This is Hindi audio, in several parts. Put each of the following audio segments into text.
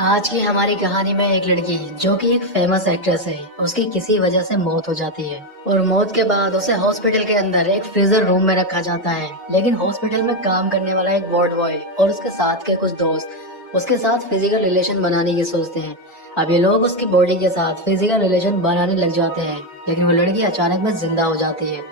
आज की हमारी कहानी में एक लड़की जो कि एक फेमस एक्ट्रेस है, उसकी किसी वजह से मौत हो जाती है और मौत के बाद उसे हॉस्पिटल के अंदर एक फ्रीजर रूम में रखा जाता है। लेकिन हॉस्पिटल में काम करने वाला एक वार्ड बॉय और उसके साथ के कुछ दोस्त उसके साथ फिजिकल रिलेशन बनाने की सोचते हैं। अब ये लोग उसकी बॉडी के साथ फिजिकल रिलेशन बनाने लग जाते हैं, लेकिन वो लड़की अचानक में जिंदा हो जाती है।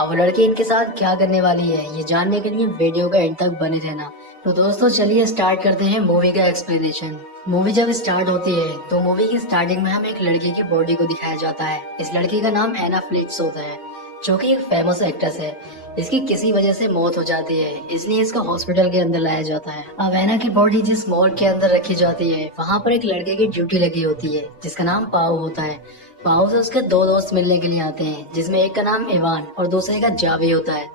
अब वो लड़की इनके साथ क्या करने वाली है, ये जानने के लिए वीडियो का एंड तक बने रहना। तो दोस्तों चलिए स्टार्ट करते हैं मूवी का एक्सप्लेनेशन। मूवी जब स्टार्ट होती है तो मूवी की स्टार्टिंग में हमें एक लड़की की बॉडी को दिखाया जाता है। इस लड़की का नाम एना फ्लिट्स होता है, जो कि एक फेमस एक्ट्रेस है। इसकी किसी वजह से मौत हो जाती है, इसलिए इसको हॉस्पिटल के अंदर लाया जाता है। अब एना की बॉडी जिस मॉर्ग के अंदर रखी जाती है, वहाँ पर एक लड़के की ड्यूटी लगी होती है जिसका नाम पाओ होता है। पाओ से उसके दो दोस्त मिलने के लिए आते हैं, जिसमें एक का नाम इवान और दूसरे का जावी होता है।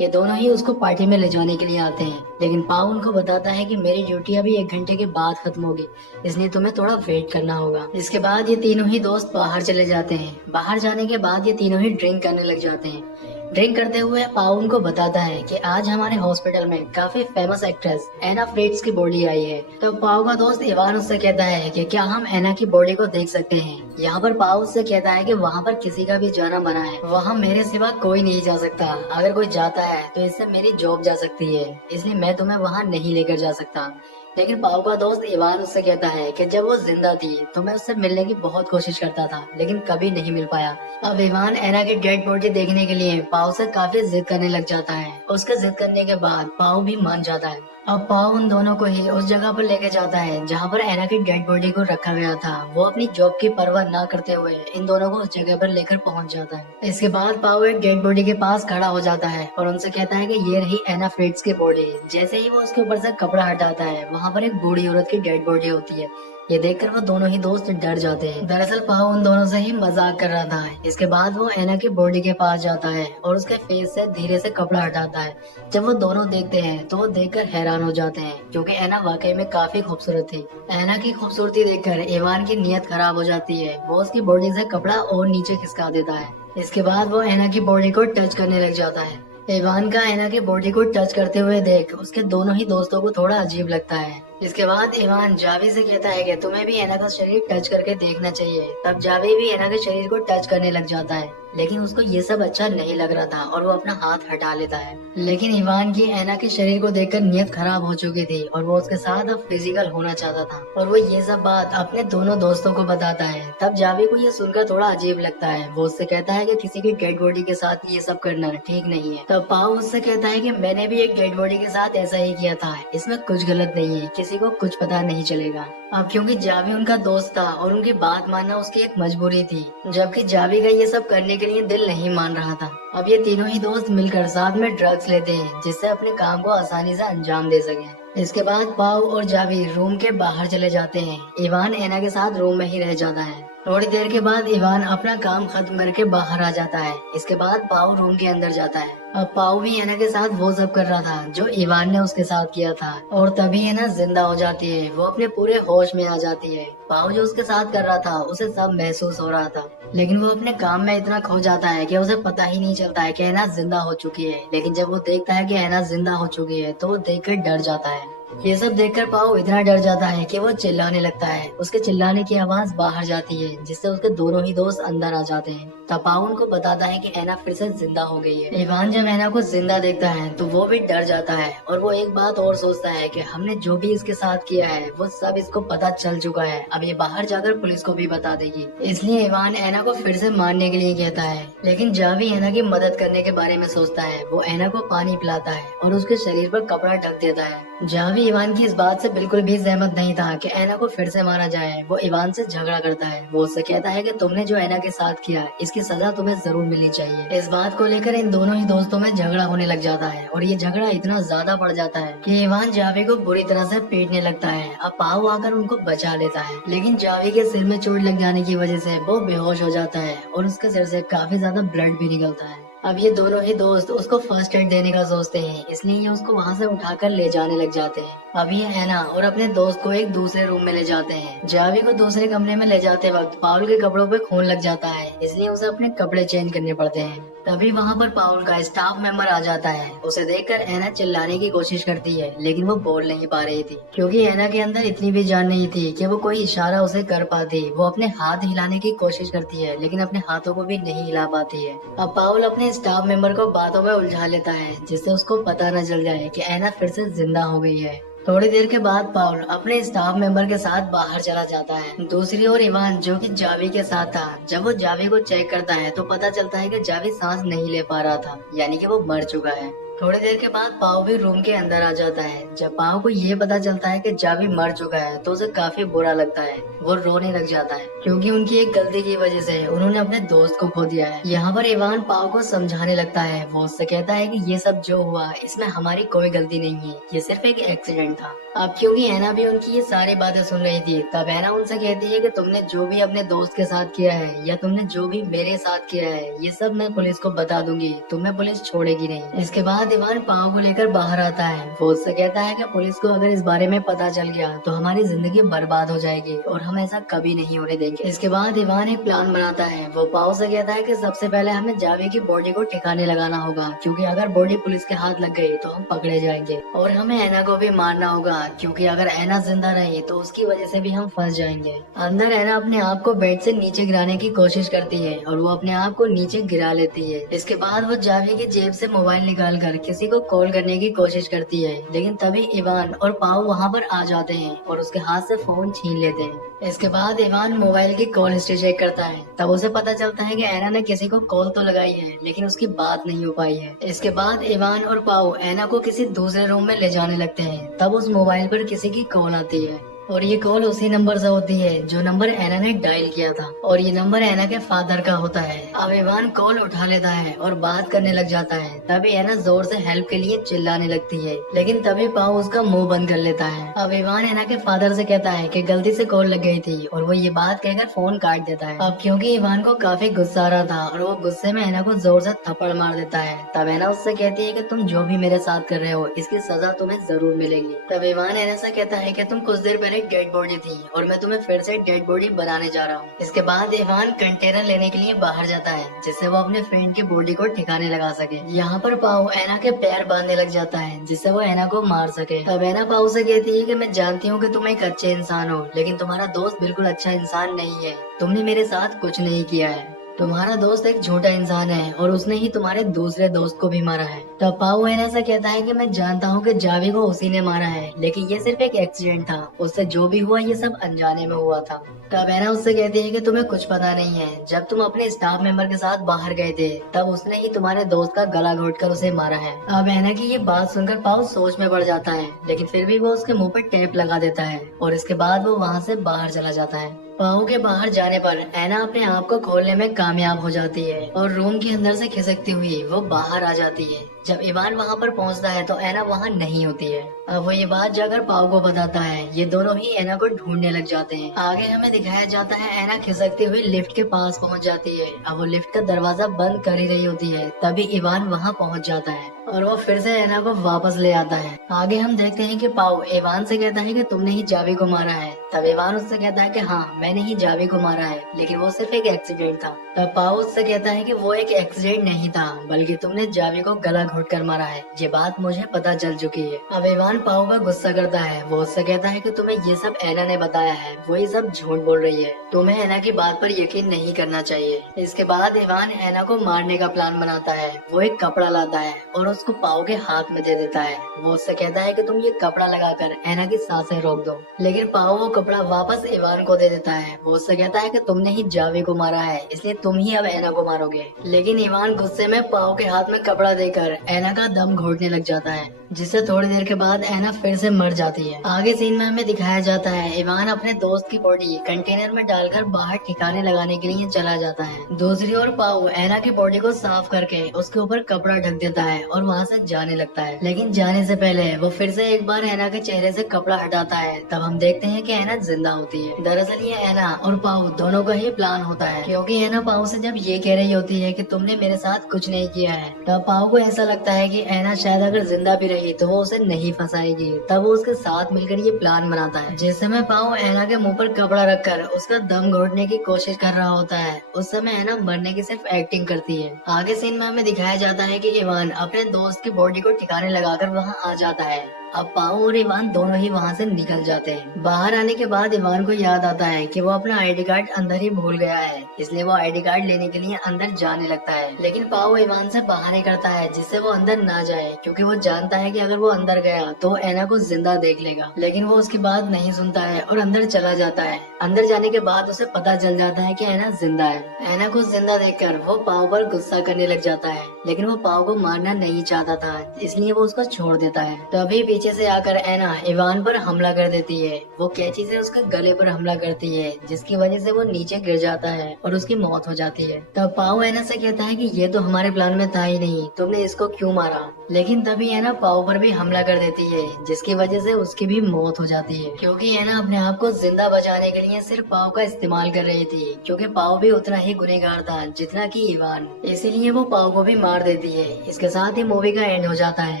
ये दोनों ही उसको पार्टी में ले जाने के लिए आते हैं, लेकिन पाओ उनको बताता है कि मेरी ड्यूटी अभी 1 घंटे के बाद खत्म होगी, इसलिए तुम्हें थोड़ा वेट करना होगा। इसके बाद ये तीनों ही दोस्त बाहर चले जाते हैं। बाहर जाने के बाद ये तीनों ही ड्रिंक करने लग जाते हैं। ड्रिंक करते हुए पाओ उनको बताता है कि आज हमारे हॉस्पिटल में काफी फेमस एक्ट्रेस एना फ्रिट्स की बॉडी आई है। तो पाओ का दोस्त इवान उससे कहता है कि क्या हम एना की बॉडी को देख सकते हैं। यहाँ पर पाओ उससे कहता है कि वहाँ पर किसी का भी जाना मना है, वहाँ मेरे सिवा कोई नहीं जा सकता। अगर कोई जाता है तो इससे मेरी जॉब जा सकती है, इसलिए मैं तुम्हें वहाँ नहीं लेकर जा सकता। लेकिन पाओ का दोस्त इवान उससे कहता है कि जब वो जिंदा थी तो मैं उससे मिलने की बहुत कोशिश करता था, लेकिन कभी नहीं मिल पाया। अब इवान एना की डेड बॉडी देखने के लिए पाओ से काफी जिद करने लग जाता है। उसके जिद करने के बाद पाओ भी मान जाता है। अब पाओ उन दोनों को ही उस जगह पर लेके जाता है जहाँ पर एना की डेड बॉडी को रखा गया था। वो अपनी जॉब की परवाह ना करते हुए इन दोनों को उस जगह पर लेकर पहुंच जाता है। इसके बाद पाओ एक डेड बॉडी के पास खड़ा हो जाता है और उनसे कहता है कि ये रही एना फ्रिट्स की बॉडी। जैसे ही वो उसके ऊपर से कपड़ा हटाता है, वहाँ पर एक बूढ़ी औरत की डेड बॉडी होती है। ये देखकर वो दोनों ही दोस्त डर जाते हैं। दरअसल पाओ उन दोनों से ही मजाक कर रहा था। इसके बाद वो एना की बॉडी के पास जाता है और उसके फेस से धीरे से कपड़ा हटाता है। जब वो दोनों देखते हैं तो वो देखकर हैरान हो जाते हैं, क्योंकि एना वाकई में काफी खूबसूरत थी। एना की खूबसूरती देखकर इवान की नीयत खराब हो जाती है। वो उसकी बॉडी से कपड़ा और नीचे खिसका देता है। इसके बाद वो एना की बॉडी को टच करने लग जाता है। इवान का एना की बॉडी को टच करते हुए देख उसके दोनों ही दोस्तों को थोड़ा अजीब लगता है। इसके बाद इवान जावी से कहता है कि तुम्हें भी एना का शरीर टच करके देखना चाहिए। तब जावी भी एना के शरीर को टच करने लग जाता है, लेकिन उसको ये सब अच्छा नहीं लग रहा था और वो अपना हाथ हटा लेता है। लेकिन इवान की एना के शरीर को देखकर नीयत खराब हो चुकी थी और वो उसके साथ अब फिजिकल होना चाहता था, और वो ये सब बात अपने दोनों दोस्तों को बताता है। तब जावी को ये सुनकर थोड़ा अजीब लगता है। वो उससे कहता है कि किसी की डेड बॉडी के साथ ये सब करना ठीक नहीं है। तब पाओ उससे कहता है कि मैंने भी एक डेड बॉडी के साथ ऐसा ही किया था, इसमें कुछ गलत नहीं है, किसी को कुछ पता नहीं चलेगा। अब क्योंकि जावी उनका दोस्त था और उनकी बात मानना उसकी एक मजबूरी थी, जबकि जावी का ये सब करने के लिए दिल नहीं मान रहा था। अब ये तीनों ही दोस्त मिलकर साथ में ड्रग्स लेते हैं, जिससे अपने काम को आसानी से अंजाम दे सके। इसके बाद पाओ और जावी रूम के बाहर चले जाते हैं। इवान एना के साथ रूम में ही रह जाता है। थोड़ी देर के बाद इवान अपना काम खत्म करके बाहर आ जाता है। इसके बाद पाओ रूम के अंदर जाता है। अब पाओ भी एना के साथ वो सब कर रहा था जो इवान ने उसके साथ किया था, और तभी एना जिंदा हो जाती है। वो अपने पूरे होश में आ जाती है। पाओ जो उसके साथ कर रहा था उसे सब महसूस हो रहा था, लेकिन वो अपने काम में इतना खो जाता है कि उसे पता ही नहीं चलता है कि एना जिंदा हो चुकी है। लेकिन जब वो देखता है कि एना जिंदा हो चुकी है तो वो देखकर डर जाता है। ये सब देखकर पाओ इतना डर जाता है कि वो चिल्लाने लगता है। उसके चिल्लाने की आवाज बाहर जाती है, जिससे उसके दोनों ही दोस्त अंदर आ जाते हैं। तब पाओ उनको बताता है कि एना फिर से जिंदा हो गई है। इवान जब एना को जिंदा देखता है तो वो भी डर जाता है, और वो एक बात और सोचता है कि हमने जो भी इसके साथ किया है वो सब इसको पता चल चुका है। अब ये बाहर जाकर पुलिस को भी बता देगी, इसलिए इवान एना को फिर से मारने के लिए कहता है। लेकिन जावी एना की मदद करने के बारे में सोचता है। वो एना को पानी पिलाता है और उसके शरीर पर कपड़ा ढक देता है। जावी इवान की इस बात से बिल्कुल भी सहमत नहीं था कि एना को फिर से मारा जाए। वो इवान से झगड़ा करता है। वो उससे कहता है कि तुमने जो एना के साथ किया इसकी सजा तुम्हें जरूर मिलनी चाहिए। इस बात को लेकर इन दोनों ही दोस्तों में झगड़ा होने लग जाता है, और ये झगड़ा इतना ज्यादा बढ़ जाता है कि इवान जावी को बुरी तरह से पीटने लगता है। अब पाओ आकर उनको बचा लेता है, लेकिन जावी के सिर में चोट लग जाने की वजह से वो बेहोश हो जाता है और उसके सिर से काफी ज्यादा ब्लड भी निकलता है। अब ये दोनों ही दोस्त उसको फर्स्ट एड देने का सोचते हैं, इसलिए ये उसको वहाँ से उठाकर ले जाने लग जाते हैं। अब ये एना और अपने दोस्त को एक दूसरे रूम में ले जाते हैं। जावी को दूसरे कमरे में ले जाते वक्त पाउल के कपड़ों पे खून लग जाता है, इसलिए उसे अपने कपड़े चेंज करने पड़ते हैं। तभी वहाँ पर पाउल का स्टाफ मेंबर आ जाता है। उसे देखकर एना चिल्लाने की कोशिश करती है, लेकिन वो बोल नहीं पा रही थी क्योंकि एना के अंदर इतनी भी जान नहीं थी कि वो कोई इशारा उसे कर पाती। वो अपने हाथ हिलाने की कोशिश करती है, लेकिन अपने हाथों को भी नहीं हिला पाती है। अब पाउल अपने स्टाफ मेंबर को बातों में उलझा लेता है, जिससे उसको पता न चल जाए कि एना फिर से जिंदा हो गई है। थोड़ी देर के बाद पाउल अपने स्टाफ मेंबर के साथ बाहर चला जाता है। दूसरी ओर इवान, जो कि जावी के साथ था, जब वो जावी को चेक करता है तो पता चलता है कि जावी सांस नहीं ले पा रहा था, यानी कि वो मर चुका है। थोड़ी देर के बाद पाव भी रूम के अंदर आ जाता है। जब पाव को ये पता चलता है कि जावी मर चुका है तो उसे काफी बुरा लगता है। वो रोने लग जाता है क्योंकि उनकी एक गलती की वजह से उन्होंने अपने दोस्त को खो दिया है। यहाँ पर इवान पाव को समझाने लगता है। वो उससे कहता है कि ये सब जो हुआ इसमें हमारी कोई गलती नहीं है, ये सिर्फ एक एक्सीडेंट था। अब क्योंकि ऐना भी उनकी ये सारी बातें सुन रही थी, तब ऐना उनसे कहती है कि तुमने जो भी अपने दोस्त के साथ किया है या तुमने जो भी मेरे साथ किया है, ये सब मैं पुलिस को बता दूंगी, तुम्हें पुलिस छोड़ेगी नहीं। इसके बाद इवान पाव को लेकर बाहर आता है। वो उससे कहता है कि पुलिस को अगर इस बारे में पता चल गया तो हमारी जिंदगी बर्बाद हो जाएगी और हम ऐसा कभी नहीं होने देंगे। इसके बाद इवान एक प्लान बनाता है। वो पाव से कहता है कि सबसे पहले हमें जावी की बॉडी को ठिकाने लगाना होगा, क्योंकि अगर बॉडी पुलिस के हाथ लग गई तो हम पकड़े जाएंगे, और हमें ऐना को भी मारना होगा, क्योंकि अगर ऐना जिंदा रही तो उसकी वजह से भी हम फंस जाएंगे। अंदर ऐना अपने आप को बेड से नीचे गिराने की कोशिश करती है और वो अपने आप को नीचे गिरा लेती है। इसके बाद वो जावी की जेब से मोबाइल निकाल कर किसी को कॉल करने की कोशिश करती है, लेकिन तभी इवान और पाव वहाँ पर आ जाते हैं और उसके हाथ से फोन छीन लेते हैं। इसके बाद इवान मोबाइल की कॉल हिस्ट्री चेक करता है। तब उसे पता चलता है कि ऐना ने किसी को कॉल तो लगाई है, लेकिन उसकी बात नहीं हो पाई है। इसके बाद इवान और पाव ऐना को किसी दूसरे रूम में ले जाने लगते हैं। तब उस मोबाइल पर किसी की कॉल आती है और ये कॉल उसी नंबर से होती है जो नंबर ऐना ने डायल किया था, और ये नंबर ऐना के फादर का होता है। अब इवान कॉल उठा लेता है और बात करने लग जाता है। तभी ऐना जोर से हेल्प के लिए चिल्लाने लगती है, लेकिन तभी पाव उसका मुंह बंद कर लेता है। अब इवान ऐना के फादर से कहता है कि गलती से कॉल लग गई थी, और वो ये बात कहकर फोन काट देता है। अब क्योंकि इवान को काफी गुस्सा आ रहा था और वो गुस्से में ऐना को जोर से थप्पड़ मार देता है। तब ऐना उससे कहती है कि तुम जो भी मेरे साथ कर रहे हो इसकी सजा तुम्हें जरूर मिलेगी। तब इवान ऐना से कहता है कि तुम कुछ देर पहले एक डेड बॉडी थी और मैं तुम्हें फिर से डेड बॉडी बनाने जा रहा हूँ। इसके बाद इवान कंटेनर लेने के लिए बाहर जाता है, जिससे वो अपने फ्रेंड की बॉडी को ठिकाने लगा सके। यहाँ पर पाव ऐना के पैर बांधने लग जाता है, जिससे वो ऐना को मार सके। तब ऐना पाव से कहती है कि मैं जानती हूँ कि तुम एक अच्छे इंसान हो, लेकिन तुम्हारा दोस्त बिल्कुल अच्छा इंसान नहीं है। तुमने मेरे साथ कुछ नहीं किया है। तुम्हारा दोस्त एक झूठा इंसान है और उसने ही तुम्हारे दूसरे दोस्त को भी मारा है। तब पाओ ऐना से कहता है कि मैं जानता हूँ कि जावी को उसी ने मारा है, लेकिन ये सिर्फ एक एक्सीडेंट था। उससे जो भी हुआ ये सब अनजाने में हुआ था। तब ऐना उससे कहती है कि तुम्हें कुछ पता नहीं है। जब तुम अपने स्टाफ मेंबर के साथ बाहर गए थे तब उसने ही तुम्हारे दोस्त का गला घोटकर उसे मारा है। अब ऐना की ये बात सुनकर पाओ सोच में पड़ जाता है, लेकिन फिर भी वो उसके मुंह पर टेप लगा देता है और इसके बाद वो वहाँ से बाहर चला जाता है। पाओ के बाहर जाने पर ऐना अपने आप को खोलने में कामयाब हो जाती है और रूम के अंदर से खिसकती हुई वो बाहर आ जाती है। जब इवान वहाँ पर पहुँचता है तो ऐना वहाँ नहीं होती है। अब वो ये बात जाकर पाओ को बताता है। ये दोनों ही ऐना को ढूंढने लग जाते हैं। आगे हमें दिखाया जाता है ऐना खिसकती हुई लिफ्ट के पास पहुँच जाती है। अब वो लिफ्ट का दरवाजा बंद कर ही रही होती है, तभी इवान वहाँ पहुँच जाता है और वो फिर से ऐना को वापस ले आता है। आगे हम देखते हैं कि पाओ इवान से कहता है कि तुमने ही जावी को मारा है। तब इवान उससे कहता है कि हाँ, मैंने ही जावी को मारा है, लेकिन वो सिर्फ एक एक्सीडेंट था। तब पाओ उससे कहता है कि वो एक एक्सीडेंट नहीं था, बल्कि तुमने जावी को गला घोट कर मारा है। ये बात मुझे पता चल चुकी है। अब इवान पाओ का गुस्सा करता है। वो उससे कहता है कि तुम्हें ये सब ऐना ने बताया है, वो ये सब झूठ बोल रही है। तुम्हें ऐना की बात पर यकीन नहीं करना चाहिए। इसके बाद इवान ऐना को मारने का प्लान बनाता है। वो एक कपड़ा लाता है और उसको पाओ के हाथ में दे देता है। वो उससे कहता है कि तुम ये कपड़ा लगाकर ऐना की सांसें रोक दो, लेकिन पाओ वो कपड़ा वापस इवान को दे देता है। वो उससे कहता है कि तुमने ही जावी को मारा है, इसलिए तुम ही अब ऐना को मारोगे। लेकिन इवान गुस्से में पाओ के हाथ में कपड़ा देकर ऐना का दम घोटने लग जाता है, जिससे थोड़ी देर के बाद ऐना फिर से मर जाती है। आगे सीन में हमें दिखाया जाता है इवान अपने दोस्त की बॉडी कंटेनर में डालकर बाहर ठिकाने लगाने के लिए चला जाता है। दूसरी ओर पाओ ऐना की बॉडी को साफ करके उसके ऊपर कपड़ा ढक देता है और वहाँ से जाने लगता है। लेकिन जाने से पहले वो फिर से एक बार ऐना के चेहरे से कपड़ा हटाता है। तब हम देखते हैं कि ऐना जिंदा होती है। दरअसल ये ऐना और पाओ दोनों का ही प्लान होता है, क्योंकि ऐना पाओ से जब ये कह रही होती है कि तुमने मेरे साथ कुछ नहीं किया है, तब पाओ को ऐसा लगता है कि ऐना शायद अगर जिंदा भी रही गई तो वो उसे नहीं फंसाएगी। तब वो उसके साथ मिलकर ये प्लान बनाता है। जिस समय पाओ ऐना के मुंह पर कपड़ा रखकर उसका दम घोटने की कोशिश कर रहा होता है, उस समय ऐना मरने की सिर्फ एक्टिंग करती है। आगे सीन में हमें दिखाया जाता है कि इवान अपने दोस्त की बॉडी को ठिकाने लगाकर वहाँ आ जाता है। अब पाओ और इवान दोनों ही वहाँ से निकल जाते हैं। बाहर आने के बाद इवान को याद आता है कि वो अपना आईडी कार्ड अंदर ही भूल गया है, इसलिए वो आईडी कार्ड लेने के लिए अंदर जाने लगता है। लेकिन पाओ इवान से बहाने करता है जिससे वो अंदर ना जाए, क्योंकि वो जानता है कि अगर वो अंदर गया तो ऐना को जिंदा देख लेगा। लेकिन वो उसकी बात नहीं सुनता है और अंदर चला जाता है। अंदर जाने के बाद उसे पता चल जाता है कि ऐना जिंदा है। ऐना को जिंदा देखकर वो पाओ पर गुस्सा करने लग जाता है, लेकिन वो पाओ को मारना नहीं चाहता था, इसलिए वो उसको छोड़ देता है। तभी पीछे से आकर ऐना इवान पर हमला कर देती है। वो कैंची से उसके गले पर हमला करती है, जिसकी वजह से वो नीचे गिर जाता है और उसकी मौत हो जाती है। तब पाओ ऐना से कहता है कि ये तो हमारे प्लान में था ही नहीं, तुमने इसको क्यों मारा। लेकिन तभी ऐना पाओ पर भी हमला कर देती है, जिसकी वजह से उसकी भी मौत हो जाती है, क्योंकि ऐना अपने आप को जिंदा बचाने के लिए सिर्फ पाओ का इस्तेमाल कर रही थी, क्योंकि पाओ भी उतना ही गुनहगार था जितना कि इवान, इसीलिए वो पाओ को भी मार देती है। इसके साथ ही मूवी का एंड हो जाता है।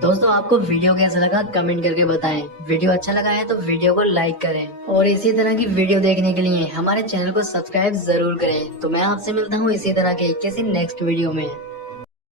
दोस्तों, आपको वीडियो कैसा लगा कमेंट करके बताएं। वीडियो अच्छा लगा है तो वीडियो को लाइक करें और इसी तरह की वीडियो देखने के लिए हमारे चैनल को सब्सक्राइब जरूर करें। तो मैं आपसे मिलता हूँ इसी तरह के किसी नेक्स्ट वीडियो में।